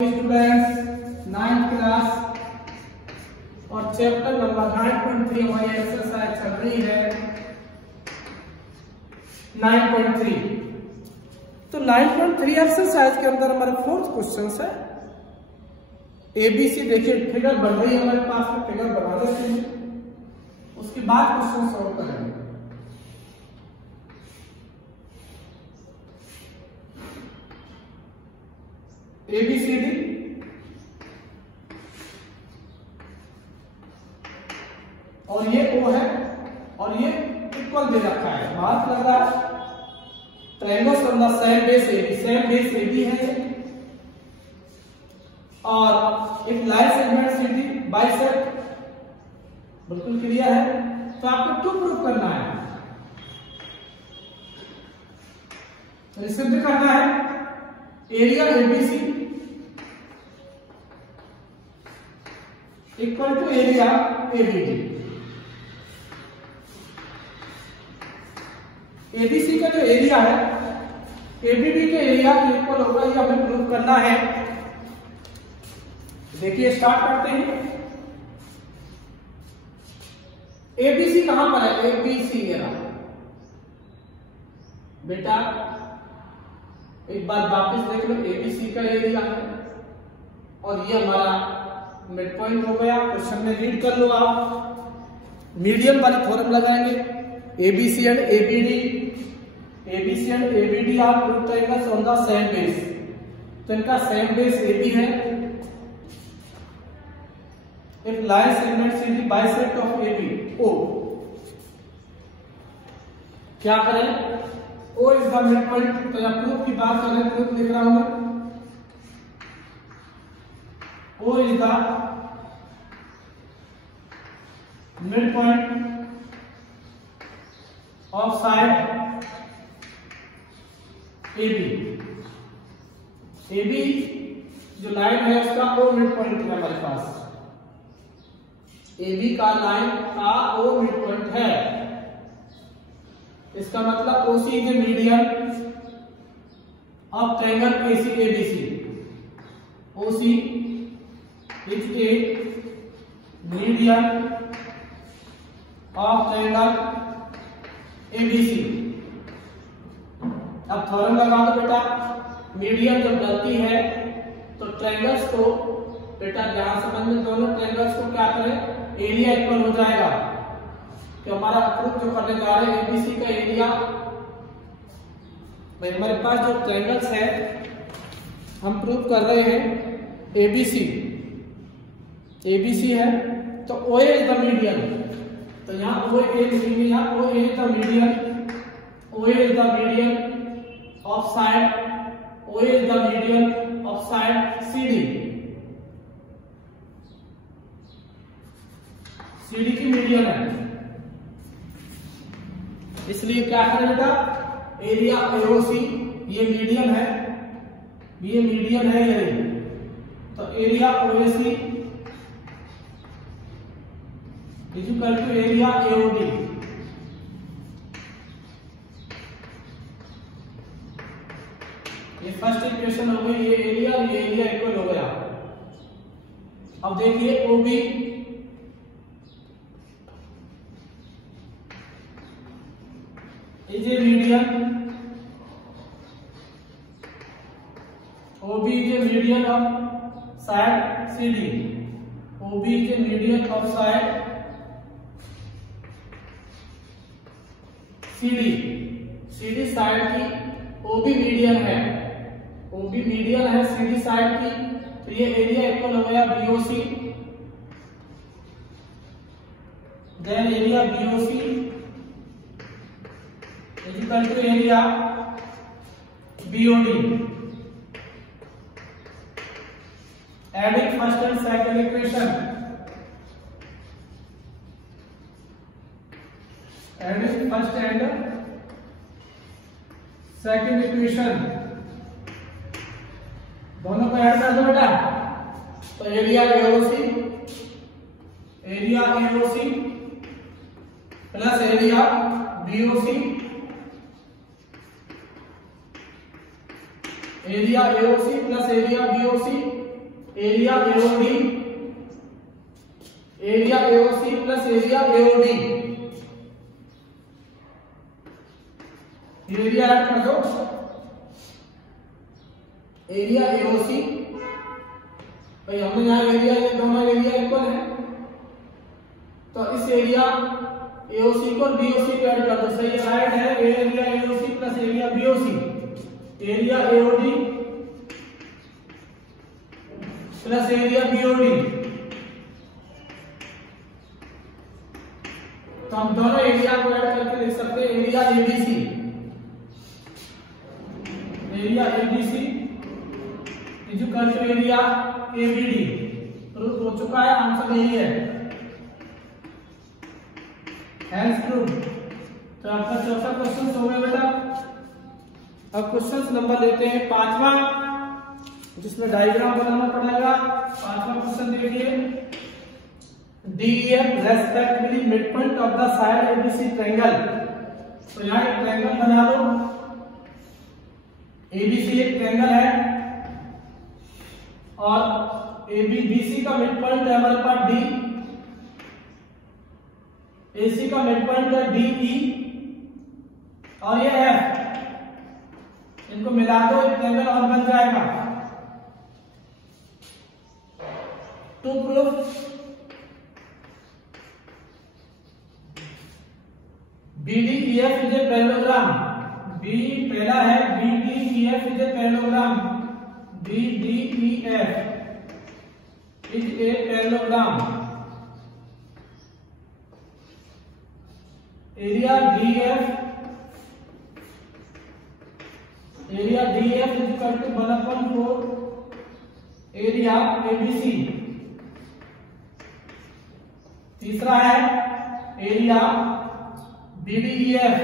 Students 9th class और chapter number 9.3 हमारी exercise चल रही है 9.3। तो 9.3 एक्सरसाइज के अंदर हमारे 4th क्वेश्चन है एबीसी। देखिए फिगर बन रही है हमारे पास में, फिगर बना देते हैं, उसके बाद क्वेश्चन सॉल्व करेंगे। ABCD और ये O है और ये इक्वल दे रखा है, मार्क लग रहा है। Triangles on the same base AB है और एक लाइन सेगमेंट CD बाइसेक्ट बिल्कुल क्लियर है। तो आपको टू प्रूफ करना है, सिद्ध करना है area ABC equal to area ABD। ABC का जो एरिया है ABD के एरिया के इक्वल होगा, ये हमें प्रूव करना है। देखिए स्टार्ट करते हैं। ABC कहां पर है? ABC बेटा एक बार वापस देख लो, ABC का एरिया है और ये हमारा मिड पॉइंट हो गया। क्वेश्चन में रीड कर लो आप, मीडियन वाली थ्योरम लगाएंगे। ABC and ABD are two triangles on the same base. तो इनका सेम बेस AB है। If line segment CD bisect of AB O, क्या करें? O is the mid point. तो यहाँ प्रूफ की बात करें, प्रूफ लिख रहा हूं मैं। O is the midpoint of side AB। AB जो लाइन है उसका O मिड पॉइंट है हमारे पास। AB का लाइन का O मिड पॉइंट है। इसका मतलब OC is a median of triangle ABC। OC is a median of triangle ABC। अब थ्योरम लगा दो बेटा। मीडियन जब डलती है तो ट्रायंगल्स को बेटा ध्यान से समझ, दोनों ट्रायंगल्स को क्या करें? एरिया इक्वल हो जाएगा। तो हमारा प्रूफ जो करने जा रहे हैं ABC का एरिया, भाई हमारे पास जो ट्रायंगल्स है हम प्रूफ कर रहे हैं ABC है। तो OA इज द मीडियन। तो यहाँ OA is the median of side CD। CD की मीडियन है, इसलिए क्या करें बेटा? एरिया AOC, ये मीडियन है ये। तो area OAC equal to area AOD। ये फर्स्ट इक्वेशन हो गई। ये एरिया इक्वल हो गया। अब देखिए OB is a median. OB is a median of side CD। OB is a median of side CD side की OB मीडियन है। CD साइड की। तो ये एरिया इक्वल हो गया BOC। Then area BOC equal to area BOD। Adding first and second equation, दोनों को add कर दो बेटा। तो area AOC plus area BOC area AOC plus area BOC area AOD, area AOC plus area AOD, area add कर दो, area AOC, भाई हमने यहाँ एरिया, ये दोनों एरिया इक्वल है, तो इस एरिया एओसी को बीओसी को ऐड कर दो, सही ऐड है, area AOC plus area BOC, area AOD plus area BOD, तो हम दोनों एरिया को ऐड करके लिख सकते हैं area ABC, area ABC equal to area ABD, proof हो चुका है, आंसर यही है, हेंस प्रूफ। तो आपका चौथा क्वेश्चन हो गया बेटा। अब क्वेश्चन नंबर लेते हैं 5वां, जिसमें डायग्राम बनाना पड़ेगा। 5वां क्वेश्चन देखिए, DEF respectively mid point of the side ABC triangle. तो यहाँ एक ट्रायंगल बना लो, ABC एक ट्रायंगल है और BC का मिड पॉइंट है हमारे पास D, AC का मिड पॉइंट है DE और ये F, इनको मिला दो, एक ट्रायंगल और बन जाएगा। To proof BDEF is a parallelogram, B पहला है, BDEF is a parallelogram, BDEF is a parallelogram, area DEF is equal to 1/4 area ABC। तीसरा है area BDEF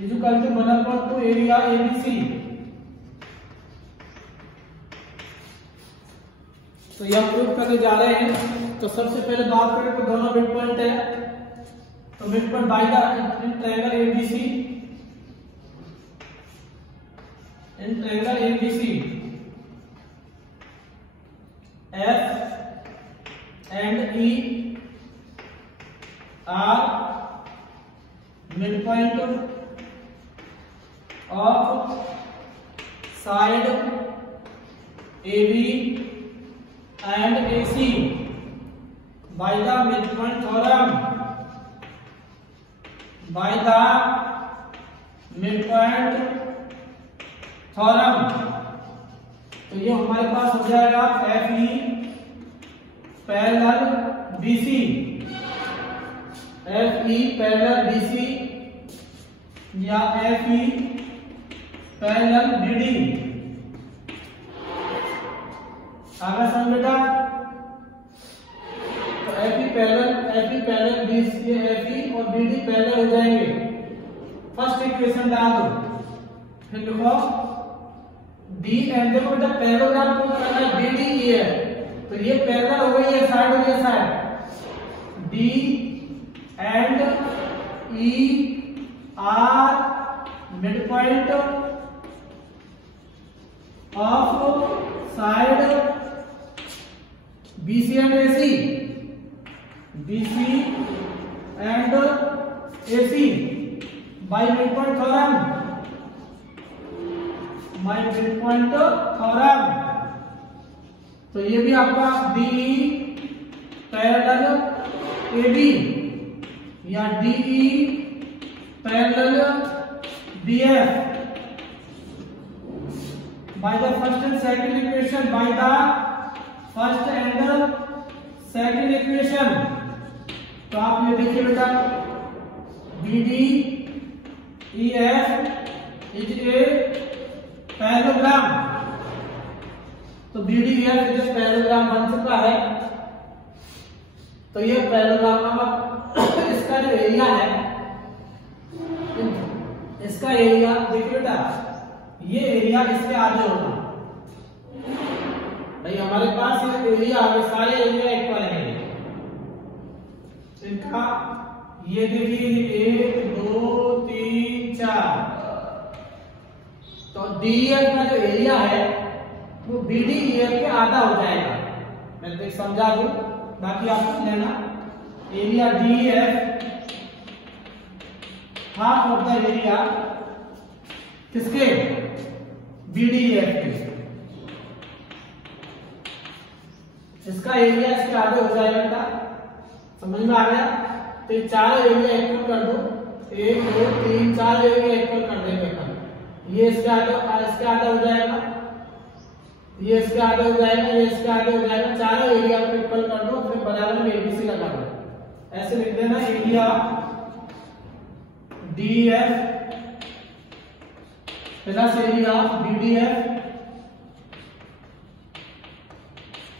is equal to 1/2 area ABC। तो यह प्रूव करने जा रहे हैं। तो सबसे पहले बात करें तो दोनों मिड पॉइंट है, तो mid point by the triangle ABC, in triangle ABC F and E are midpoint of side AB and AC by the midpoint theorem, by the midpoint theorem। तो ये हमारे पास हो जाएगा FE parallel BC, FE parallel BC या FE parallel BD। आगे समझ बेटा, तो FE पैरेलल BC, FE और BD पैरेलल हो जाएंगे। फर्स्ट इक्वेशन डाल दो, फिर लिखो D एंड, देखो बेटा पैरेललोग्राम को करना है BDEF, तो ये पैरेलल हो गई है, साइड हो गई side, D and E are mid point of side BC and AC, BC and AC by mid point theorem, by mid point theorem. तो ये भी आपका DE पैरेलल AB या DE parallel BF by the first and second equation, by the first and second equation। तो आप ये देखिए बेटा, BDEF is a पैरेललोग्राम, तो BDEF इज ए पैरेललोग्राम बन चुका है। तो ये पैरेललोग्राम नामक इसका जो एरिया है, इसका एरिया देखिए बेटा, ये एरिया इसके आगे होगा। भाई हमारे पास ये एरिया आगे, सारे एरिया इक्वल है इनका। ये देखिए 1 2 3 4, तो DEF का जो एरिया है वो BDEF के आधा हो जाएगा। मैं देख समझा दूं, बाकी आप लेना। Area DEF half of the area किसके? BDEF के। इसका एरिया इसके आधे हो जाएगा। समझ में आ गया? तो ये चार एरिया इक्वल कर दो, 1 2 3 4 एरिया इक्वल कर देंगे अपन। ये इसके आधे हो जाएगा, ये इसके आधे हो जाएगा, ये इसके आधे हो जाएगा। चारों एरिया को इक्वल कर दो, फिर बराबर में ABC लगा दो। ऐसे लिख देना area DEF plus area BDF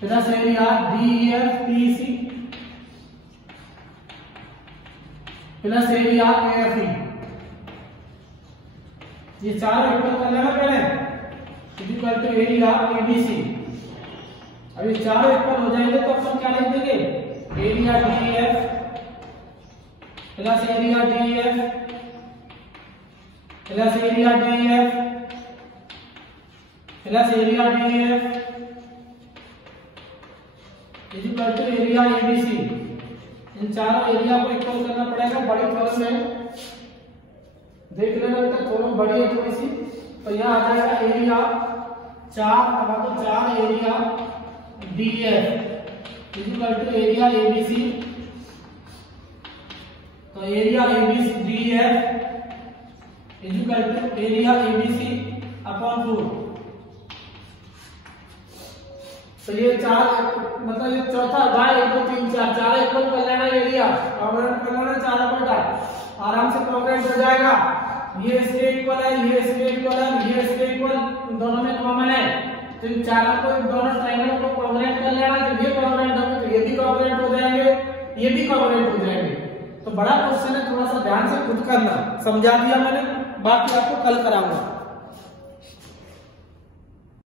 plus area DEF PEC plus area AFE। ये चारों इक्वल कर लेना पहले, इक्वल टू एरिया ABC। अब ये चारों इक्वल हो जाएंगे तो अपन क्या लिख देंगे? Area DEF plus area DEF plus area DEF plus area DEF equal to area ABC। इन चारों एरिया को इक्वल करना पड़ेगा। बड़ी कॉलम में देख लेना बेटा, कॉलम बड़ी है थोड़ी सी, तो यहाँ आ जाएगा area 4 area DEF equal to area ABC। तो area ABC DEF equal to area ABC upon 2। तो ये चार, मतलब ये चौथा भाई 1 2 3 4 चार इक्वल कर लेना एरिया, कॉन्ग्रुएंट कर लेना चारों बेटा, आराम से कॉन्ग्रुएंट हो जाएगा। ये इसके इक्वल है, ये इसके इक्वल है, ये इसके इक्वल, दोनों में कॉमन है। तो इन चारों को, दोनों ट्रायंगल को कॉन्ग्रुएंट कर लेना। जब ये कॉन्ग्रुएंट होंगे तो ये भी कॉन्ग्रुएंट हो जाएंगे, ये भी कॉन्ग्रुएंट हो जाएंगे। तो बड़ा क्वेश्चन है, थोड़ा सा ध्यान से खुद करना। समझा दिया मैंने, बाकी आपको कल कराऊंगा।